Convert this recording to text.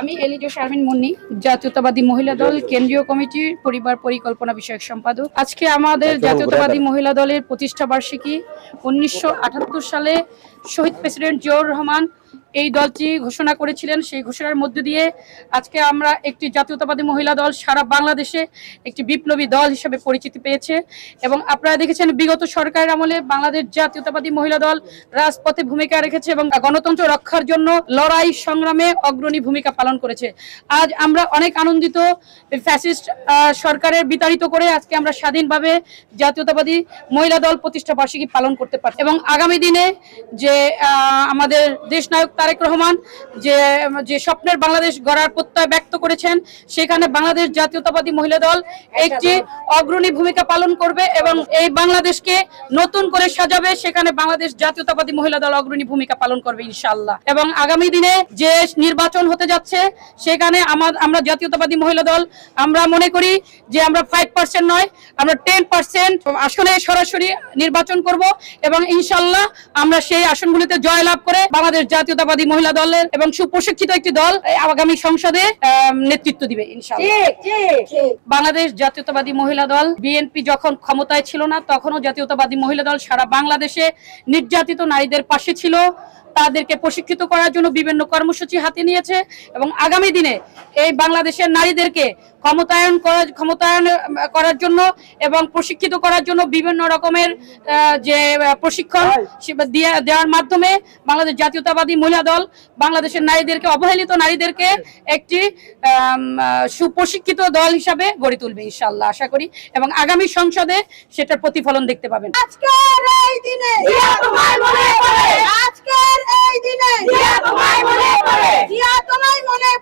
আমি এলিজা শারমিন মুন্নি, জাতীয়তাবাদী মহিলা দল কেন্দ্রীয় কমিটির পরিবার পরিকল্পনা বিষয়ক সম্পাদক। আজকে আমাদের জাতীয়তাবাদী মহিলা দলের প্রতিষ্ঠা বার্ষিকী। 1978 সালে শহীদ প্রেসিডেন্ট জিয়াউর রহমান এই দলটি ঘোষণা করেছিলেন। সেই ঘোষণার মধ্য দিয়ে আজকে আমরা একটি জাতীয়তাবাদী মহিলা দল সারা বাংলাদেশে একটি বিপ্লবী দল হিসেবে পরিচিতি পেয়েছে। এবং আপনারা দেখেছেন বিগত সরকারের আমলে বাংলাদেশ জাতীয়তাবাদী মহিলা দল রাজপথে ভূমিকা রেখেছে এবং গণতন্ত্র রক্ষার জন্য লড়াই সংগ্রামে অগ্রণী ভূমিকা পালন করেছে। আজ আমরা অনেক আনন্দিত, ফ্যাসিস্ট সরকারের বিতাড়িত করে আজকে আমরা স্বাধীনভাবে জাতীয়তাবাদী মহিলা দল প্রতিষ্ঠা বার্ষিকী পালন করতে পারি। এবং আগামী দিনে যে আমাদের দেশনায়ক তারেক রহমান যে স্বপ্নের বাংলাদেশ গড়ার প্রত্যয় ব্যক্ত করেছেন, সেখানে বাংলাদেশ জাতীয়তাবাদী মহিলা দল একটি অগ্রণী ভূমিকা পালন করবে এবং এই বাংলাদেশকে নতুন করে সাজাবে। সেখানে বাংলাদেশ জাতীয়তাবাদী মহিলা দল অগ্রণী ভূমিকা পালন করবে ইনশাআল্লাহ। এবং আগামী দিনে যে নির্বাচন হতে যাচ্ছে, সেখানে আমরা জাতীয়তাবাদী মহিলা দল আমরা মনে করি যে আমরা 5% নয়, আমরা 10% আসনে সরাসরি নির্বাচন করব এবং ইনশাআল্লাহ আমরা সেই আসনগুলিতে জয়লাভ করে বাংলাদেশ জাতীয়তাবাদী মহিলা দলের এবং সুপ্রশিক্ষিত একটি দল আগামী সংসদে নেতৃত্ব দিবে ইনশাআল্লাহ। বাংলাদেশ জাতীয়তাবাদী মহিলা দল বিএনপি যখন ক্ষমতায় ছিল না, তখনও জাতীয়তাবাদী মহিলা দল সারা বাংলাদেশে নির্যাতিত নারীদের পাশে ছিল, তাদেরকে প্রশিক্ষিত করার জন্য বিভিন্ন কর্মসূচি হাতে নিয়েছে এবং আগামী দিনে এই বাংলাদেশের নারীদেরকে ক্ষমতায়ন করার জন্য এবং প্রশিক্ষিত করার জন্য বিভিন্ন রকমের যে প্রশিক্ষণ দেওয়ার মাধ্যমে বাংলাদেশ জাতীয়তাবাদী মহিলা দল বাংলাদেশের নারীদেরকে, অবহেলিত নারীদেরকে একটি সুপ্রশিক্ষিত দল হিসাবে গড়ে তুলবে ইনশাআল্লাহ, আশা করি। এবং আগামী সংসদে সেটার প্রতিফলন দেখতে পাবেন। আজকের এই দিনে জিয়া তোমায় মনে পড়ে, আজকের এই দিনে জিয়া তোমায় মনে পড়ে, জিয়া তোমায় মনে